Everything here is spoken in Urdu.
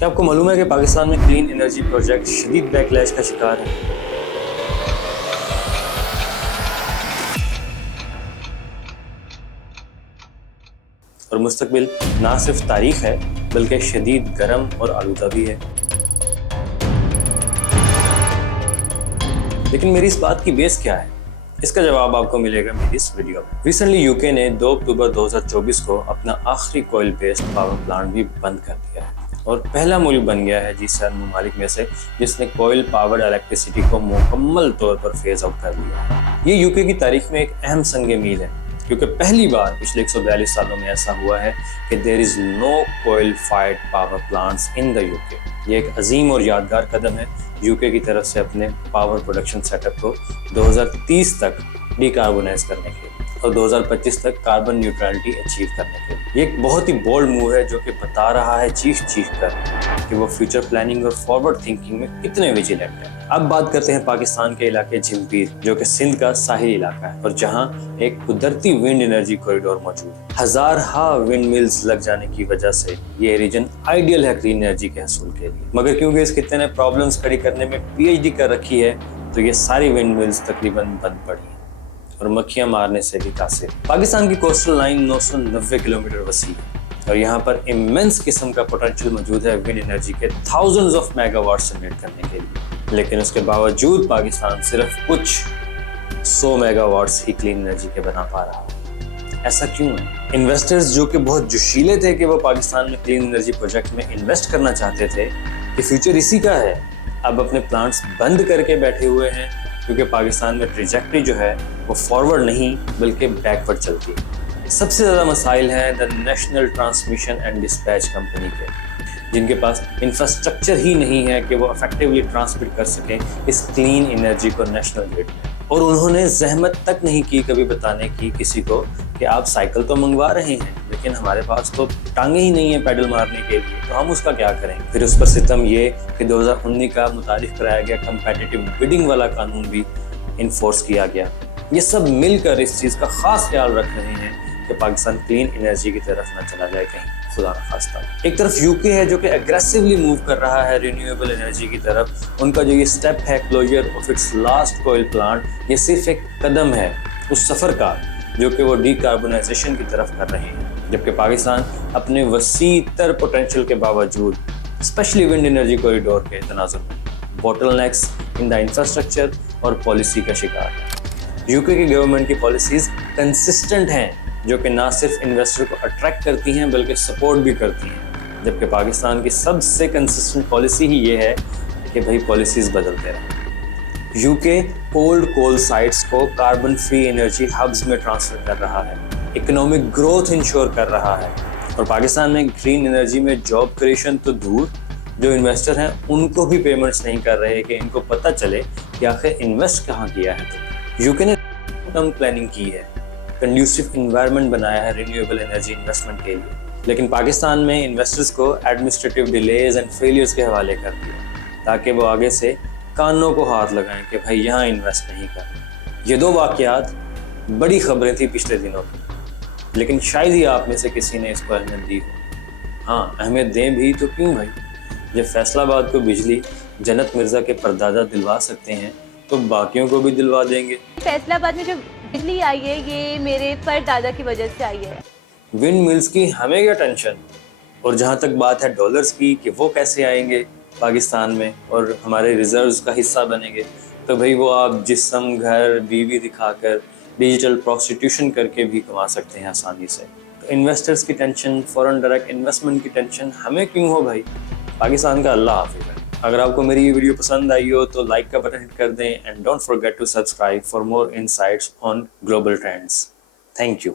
کیا آپ کو معلوم ہے کہ پاکستان میں کلین انرجی پروجیکٹ شدید بیکلیش کا شکار ہے؟ اور مستقبل نہ صرف تاریخ ہے بلکہ شدید گرم اور آلودہ بھی ہے۔ لیکن میری اس بات کی بیس کیا ہے؟ اس کا جواب آپ کو ملے گا میری اس ویڈیو میں۔ ریسنٹلی یو کے نے 2 اکتوبر 2024 کو اپنا آخری کوئل بیسڈ پاور پلانٹ بھی بند کر دیا ہے اور پہلا ملک بن گیا ہے G7 ممالک میں سے جس نے کوئل پاورڈ الیکٹریسٹی کو مکمل طور پر فیز آؤٹ کر دیا ہے۔ یہ یو کے کی تاریخ میں ایک اہم سنگ میل ہے کیونکہ پہلی بار پچھلے 142 سالوں میں ایسا ہوا ہے کہ there is no coal fired power plants in the UK۔ یہ ایک عظیم اور یادگار قدم ہے یو کے کی طرف سے اپنے پاور پروڈکشن سیٹ اپ کو 2030 تک ڈی کاربونائز کرنے کے لیے اور 2025 تک کاربن نیوٹرلٹی اچیو کرنے کے لیے۔ یہ ایک بہت ہی بولڈ موو ہے جو کہ بتا رہا ہے چیخ کر کہ وہ فیوچر پلاننگ اور فارورڈ تھنکنگ میں کتنے ویجیلنٹ ہیں۔ اب بات کرتے ہیں پاکستان کے علاقے جھمپیر جو کہ سندھ کا ساحلی علاقہ ہے اور جہاں ایک قدرتی ونڈ انرجی کوریڈور موجود ہے۔ ہزارہا ونڈ ملز لگ جانے کی وجہ سے یہ ریجن آئیڈیل ہے کلین انرجی کے حصول کے لیے، مگر کیونکہ اس خطے نے پرابلمز کھڑی کرنے میں PhD کر رکھی ہے تو یہ ساری ونڈ ملز تقریباً بند پڑی ہیں اور مکھیاں مارنے سے بھی قاصر۔ پاکستان کی کوسٹل لائن 990 کلومیٹر وسیع ہے اور یہاں پر امینس قسم کا پوٹینشیل موجود ہے ونڈ انرجی کے thousands of mega what's generate کرنے کے لیے، لیکن اس کے باوجود پاکستان صرف کچھ 100 میگا واٹس ہی کلین انرجی کے بنا پا رہا ہے۔ ایسا کیوں ہے؟ انویسٹرز جو کہ بہت جوشیلے تھے کہ وہ پاکستان میں کلین انرجی پروجیکٹ میں انویسٹ کرنا چاہتے تھے کہ فیوچر اسی کا ہے، اب اپنے پلانٹس بند کر کے بیٹھے ہوئے ہیں کیونکہ پاکستان میں ٹریجیکٹری جو ہے وہ فارورڈ نہیں بلکہ بیکورڈ چلتی ہے۔ سب سے زیادہ مسائل ہیں the National Transmission and Despatch Company کے، جن کے پاس انفراسٹرکچر ہی نہیں ہے کہ وہ افیکٹولی ٹرانسمٹ کر سکیں اس کلین انرجی کو نیشنل گرڈ میں، اور انہوں نے زحمت تک نہیں کی کبھی بتانے کی کسی کو کہ آپ سائیکل تو منگوا رہے ہیں لیکن ہمارے پاس تو ٹانگیں ہی نہیں ہیں پیڈل مارنے کے لیے، تو ہم اس کا کیا کریں۔ پھر اس پر ستم یہ کہ 2019 کا متعارف کرایا گیا کمپیٹیٹیو بڈنگ والا قانون بھی انفورس کیا گیا۔ یہ سب مل کر اس چیز کا خاص خیال رکھ رہے ہیں کہ پاکستان کلین انرجی کی طرف نہ چلا جائے کہیں، خدا نخواستہ۔ ایک طرف یو کے ہے جو کہ اگریسولی موو کر رہا ہے رینیویبل انرجی کی طرف، ان کا جو یہ سٹیپ ہے closure of its last coal plant, یہ صرف ایک قدم ہے اس سفر کا جو کہ وہ ڈی کاربونائزیشن کی طرف کر رہے ہیں، جبکہ پاکستان اپنے وسیع تر پوٹینشیل کے باوجود اسپیشلی ونڈ انرجی کوریڈور کے تناظر میں bottlenecks in the infrastructure اور پالیسی کا شکار ہے۔ یو کے کی گورنمنٹ کی پالیسیز کنسسٹنٹ ہیں جو کہ نہ صرف انویسٹر کو اٹریکٹ کرتی ہیں بلکہ سپورٹ بھی کرتی ہیں، جبکہ پاکستان کی سب سے کنسسٹنٹ پالیسی ہی یہ ہے کہ بھائی پالیسیز بدلتے رہیں۔ یو کے اولڈ کول سائٹس کو کاربن فری انرجی ہبز میں ٹرانسفر کر رہا ہے، اکنامک گروتھ انشور کر رہا ہے، اور پاکستان میں گرین انرجی میں جاب کریشن تو دور، جو انویسٹر ہیں ان کو بھی پیمنٹس نہیں کر رہے کہ ان کو پتہ چلے کہ آخر انویسٹ کہاں کیا ہے۔ تو یو کے نے ٹرم پلاننگ کی ہے، کنڈیوسو انوائرمنٹ بنایا ہے رینیویبل انرجی انویسٹمنٹ کے لیے، لیکن پاکستان میں انویسٹرز کو ایڈمنسٹریٹو ڈیلیز اینڈ فیلیئرز کے حوالے کر دیا تاکہ وہ آگے سے کانوں کو ہاتھ لگائیں کہ بھائی یہاں انویسٹ نہیں کرنا۔ یہ 2 واقعات بڑی خبریں تھیں پچھلے دنوں کی، لیکن شاید ہی آپ میں سے کسی نے اس کو اہمیت دی ہو۔ ہاں اہمیت دیں بھی تو کیوں بھائی، جب فیصل آباد کو بجلی جنت مرزا کے پردادا دلوا سکتے ہیں تو باقیوں کو بھی دلوا دیں گے۔ فیصل آباد میں جو بجلی آئی ہے یہ میرے پردادا کی وجہ سے آئی ہے۔ ونڈ ملز کی ہمیں کیا ٹینشن، اور جہاں تک بات ہے ڈالرز کی کہ وہ کیسے آئیں گے پاکستان میں اور ہمارے ریزروز کا حصہ بنیں گے، تو بھئی وہ آپ جسم گھر بیوی دکھا کر ڈیجیٹل پروسٹیٹیوشن کر کے بھی کما سکتے ہیں آسانی سے۔ تو انویسٹرز کی ٹینشن، فورن ڈائریکٹ انویسٹمنٹ کی ٹینشن ہمیں کیوں ہو بھائی، پاکستان کا اللہ حافظ ہے۔ اگر آپ کو میری یہ ویڈیو پسند آئی ہو تو لائک کا بٹن ہٹ کر دیں and don't forget to subscribe for more insights on global trends. Thank you.